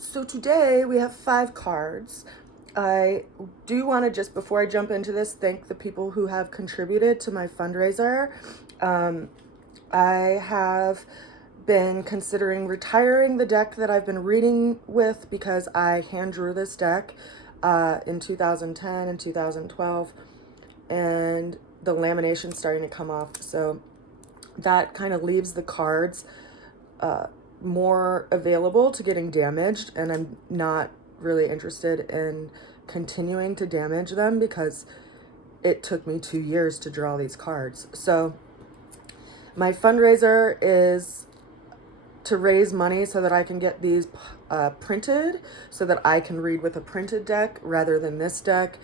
So today we have 5 cards. I do want to, just before I jump into this, thank the people who have contributed to my fundraiser. I have been considering retiring the deck that I've been reading with because I hand drew this deck in 2010 and 2012, and the lamination's starting to come off, so that kind of leaves the cards more available to getting damaged, and I'm not really interested in continuing to damage them because it took me 2 years to draw these cards. So my fundraiser is to raise money so that I can get these printed so that I can read with a printed deck rather than this deck,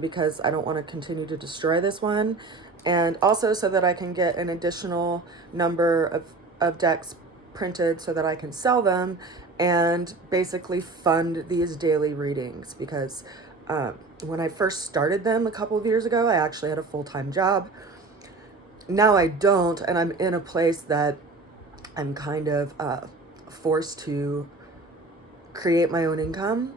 because I don't want to continue to destroy this one, and also so that I can get an additional number of decks printed so that I can sell them and basically fund these daily readings, because when I first started them a couple of years ago, I actually had a full-time job. Now I don't, and I'm in a place that I'm kind of forced to create my own income.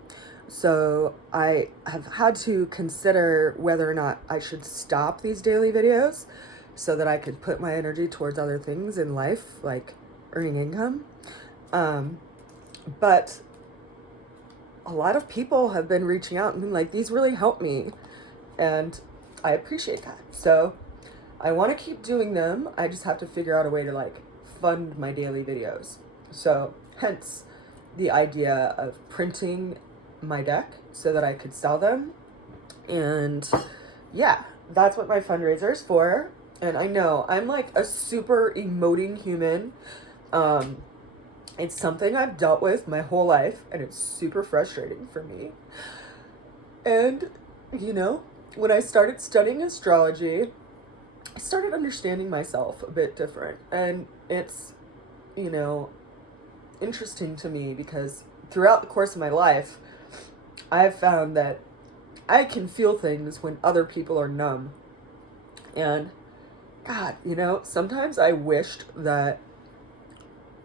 So I have had to consider whether or not I should stop these daily videos so that I could put my energy towards other things in life, like earning income. But a lot of people have been reaching out and being like, these really help me, and I appreciate that. So I want to keep doing them. I just have to figure out a way to like fund my daily videos. So hence the idea of printing my deck so that I could sell them. And yeah, that's what my fundraiser is for. And I know I'm like a super emoting human. It's something I've dealt with my whole life, and it's super frustrating for me. And, you know, when I started studying astrology, I started understanding myself a bit different. And it's, you know, interesting to me because throughout the course of my life, I've found that I can feel things when other people are numb. And God, you know, sometimes I wished that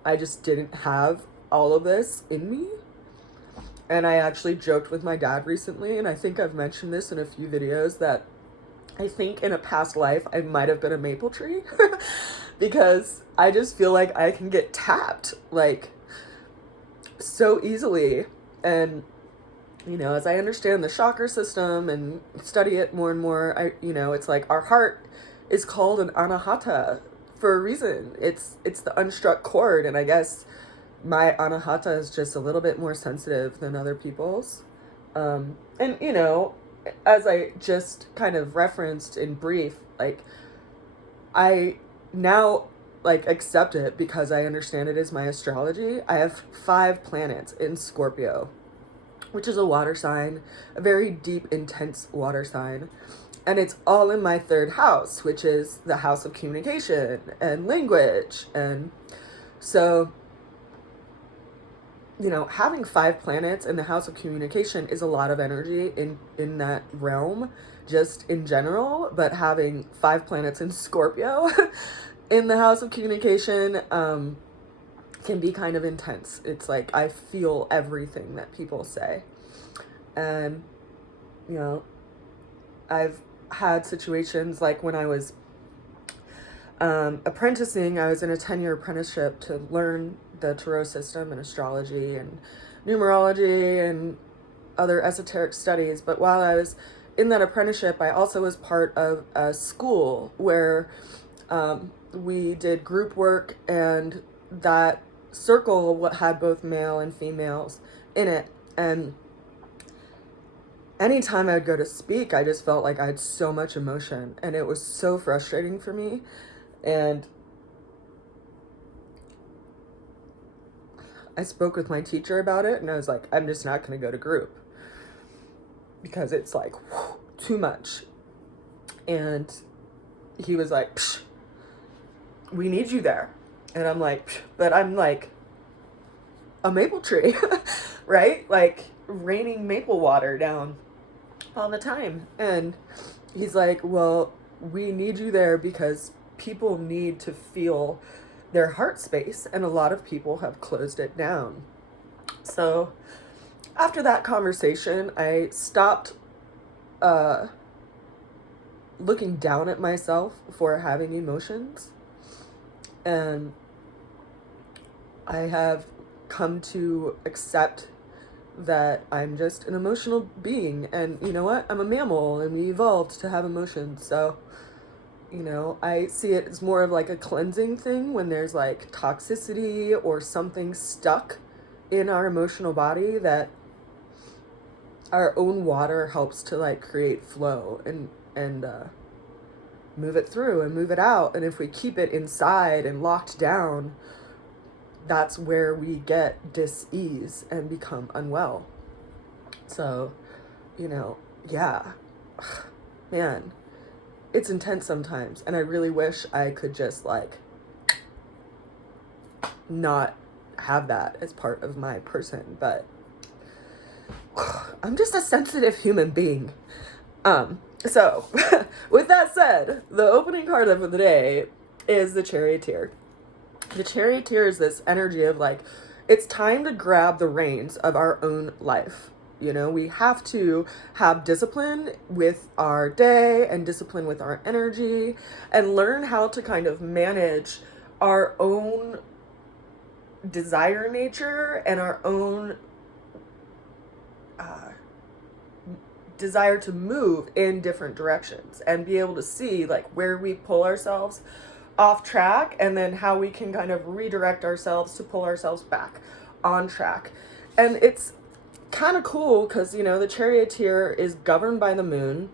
I just didn't have all of this in me. And I actually joked with my dad recently, and I think I've mentioned this in a few videos, that I think in a past life I might have been a maple tree because I just feel like I can get tapped like so easily. And you know, as I understand the chakra system and study it more and more, it's like our heart is called an anahata for a reason. It's the unstruck chord, and I guess my anahata is just a little bit more sensitive than other people's. And you know, as I just kind of referenced in brief, like I now like accept it because I understand it as my astrology. I have 5 planets in Scorpio, which is a water sign, a very deep, intense water sign. And it's all in my 3rd house, which is the house of communication and language. And so, you know, having 5 planets in the house of communication is a lot of energy in that realm, just in general. But having 5 planets in Scorpio in the house of communication can be kind of intense. It's like I feel everything that people say. And, you know, I've had situations like when I was apprenticing, I was in a 10-year apprenticeship to learn the tarot system and astrology and numerology and other esoteric studies. But while I was in that apprenticeship, I also was part of a school where we did group work, and that circle had both male and females in it. And anytime I would go to speak, I just felt like I had so much emotion, and it was so frustrating for me. And I spoke with my teacher about it, and I was like, I'm just not going to go to group because it's like too much. And he was like, Psh, we need you there. And I'm like, Psh, but I'm like a maple tree, right? Like raining maple water down all the time. And he's like, well, we need you there because people need to feel their heart space, and a lot of people have closed it down. So after that conversation, I stopped looking down at myself for having emotions, and I have come to accept that I'm just an emotional being, and you know what? I'm a mammal, and we evolved to have emotions. So, you know, I see it as more of like a cleansing thing when there's like toxicity or something stuck in our emotional body, that our own water helps to like create flow and move it through and move it out. And if we keep it inside and locked down, that's where we get dis-ease and become unwell. So, you know, yeah, man, it's intense sometimes. And I really wish I could just like not have that as part of my person, but I'm just a sensitive human being. So with that said, the opening card of the day is the Charioteer. The Charioteer is this energy of like, it's time to grab the reins of our own life. You know, we have to have discipline with our day and discipline with our energy, and learn how to kind of manage our own desire nature and our own desire to move in different directions, and be able to see like where we pull ourselves off track, and then how we can kind of redirect ourselves to pull ourselves back on track. And it's kind of cool because, you know, the Charioteer is governed by the moon.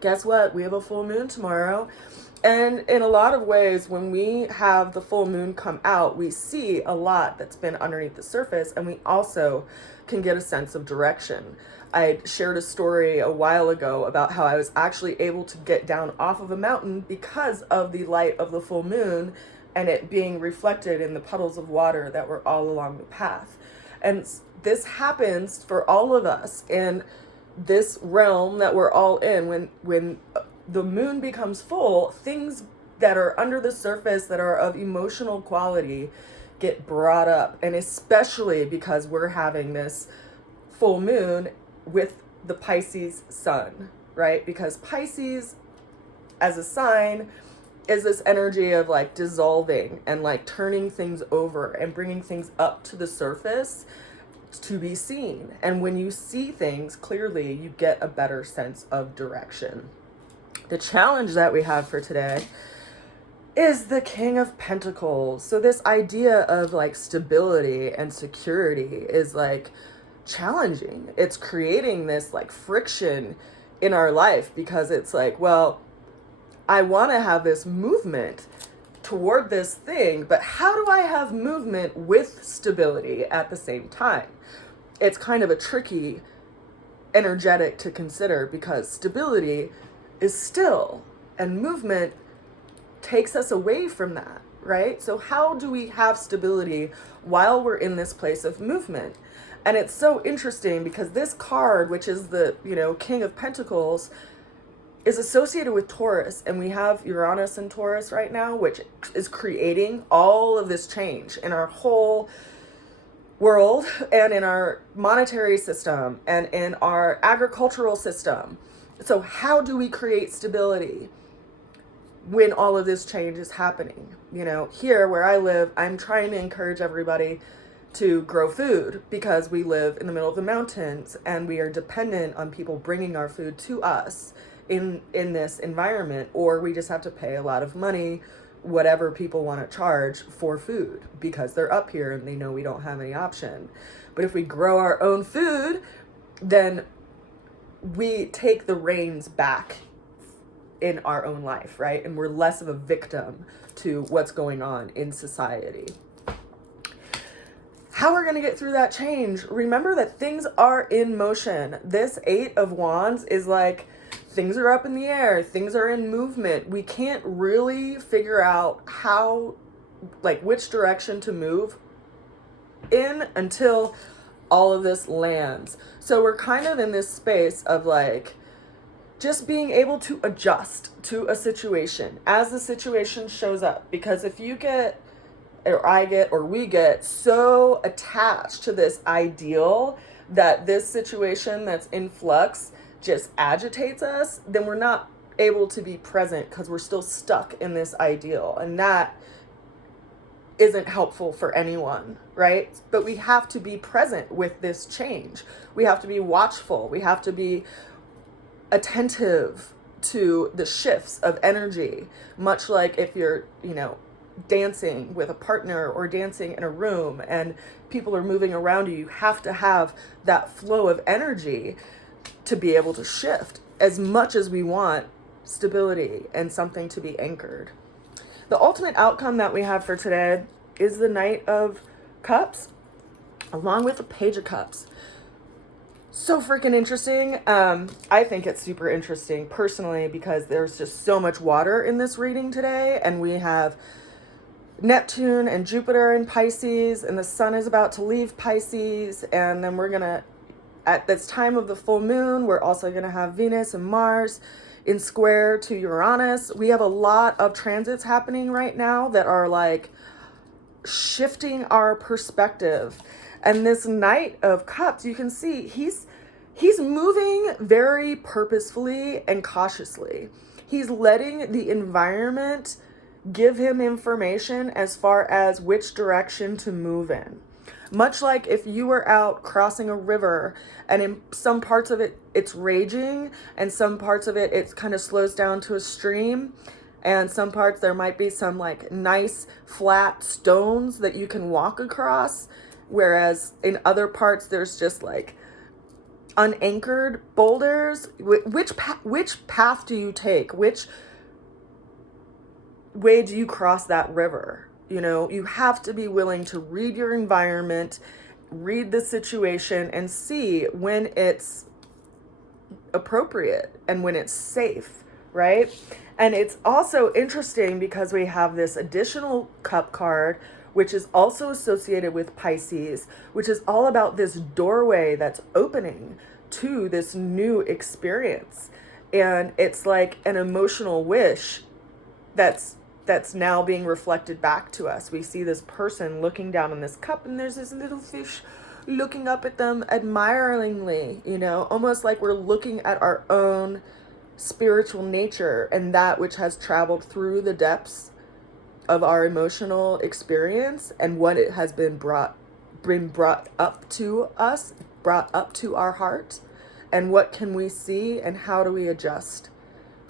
Guess what? We have a full moon tomorrow. And in a lot of ways, when we have the full moon come out, we see a lot that's been underneath the surface, and we also can get a sense of direction. I shared a story a while ago about how I was actually able to get down off of a mountain because of the light of the full moon and it being reflected in the puddles of water that were all along the path. And this happens for all of us in this realm that we're all in. When the moon becomes full, things that are under the surface that are of emotional quality get brought up. And especially because we're having this full moon with the Pisces sun, right? Because Pisces as a sign is this energy of like dissolving and like turning things over and bringing things up to the surface to be seen. And when you see things clearly, you get a better sense of direction. The challenge that we have for today is the King of Pentacles. So this idea of like stability and security is like challenging. It's creating this like friction in our life, because it's like, well, I want to have this movement toward this thing, but how do I have movement with stability at the same time? It's kind of a tricky energetic to consider, because stability is still, and movement takes us away from that, right? So how do we have stability while we're in this place of movement? And it's so interesting because this card, which is the, you know, King of Pentacles, is associated with Taurus, and we have Uranus in Taurus right now, which is creating all of this change in our whole world and in our monetary system and in our agricultural system. So how do we create stability when all of this change is happening? You know, here where I live, I'm trying to encourage everybody to grow food, because we live in the middle of the mountains and we are dependent on people bringing our food to us in this environment, or we just have to pay a lot of money, whatever people want to charge for food, because they're up here and they know we don't have any option. But if we grow our own food, then we take the reins back in our own life, right? And we're less of a victim to what's going on in society. How we're going to get through that change, remember that things are in motion. This 8 of Wands is like, things are up in the air, things are in movement. We can't really figure out how, like, which direction to move in until all of this lands. So we're kind of in this space of like, just being able to adjust to a situation as the situation shows up. Because if you get or I get, or we get so attached to this ideal that this situation that's in flux just agitates us, then we're not able to be present because we're still stuck in this ideal. And that isn't helpful for anyone, right? But we have to be present with this change. We have to be watchful. We have to be attentive to the shifts of energy, much like if you're, dancing with a partner or dancing in a room and people are moving around you, you have to have that flow of energy to be able to shift as much as we want stability and something to be anchored. The ultimate outcome that we have for today is the Knight of Cups, along with the Page of Cups. So freaking interesting. I think it's super interesting personally because there's just so much water in this reading today, and we have Neptune and Jupiter in Pisces, and the sun is about to leave Pisces, and then we're gonna, at this time of the full moon, we're also gonna have Venus and Mars in square to Uranus. We have a lot of transits happening right now that are like shifting our perspective. And this Knight of Cups, you can see he's moving very purposefully and cautiously. He's letting the environment give him information as far as which direction to move in. Much like if you were out crossing a river and in some parts of it, it's raging, and some parts of it kind of slows down to a stream. And some parts there might be some like nice flat stones that you can walk across. Whereas in other parts, there's just like unanchored boulders. Which path do you take? Which way do you cross that river? You have to be willing to read your environment, read the situation, and see when it's appropriate and when it's safe, right? And it's also interesting because we have this additional cup card, which is also associated with Pisces, which is all about this doorway that's opening to this new experience. And it's like an emotional wish that's now being reflected back to us. We see this person looking down on this cup, and there's this little fish looking up at them admiringly, almost like we're looking at our own spiritual nature and that which has traveled through the depths of our emotional experience and what it has been brought up to us, brought up to our heart, and what can we see and how do we adjust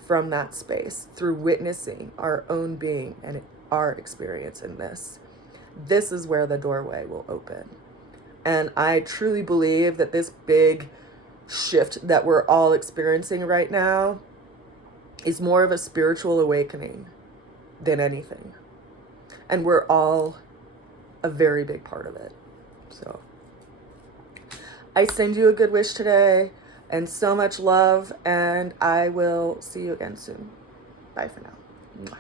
from that space through witnessing our own being and our experience in this. This is where the doorway will open. And I truly believe that this big shift that we're all experiencing right now is more of a spiritual awakening than anything. And we're all a very big part of it. So I send you a good wish today and so much love, and I will see you again soon. Bye for now. Mwah.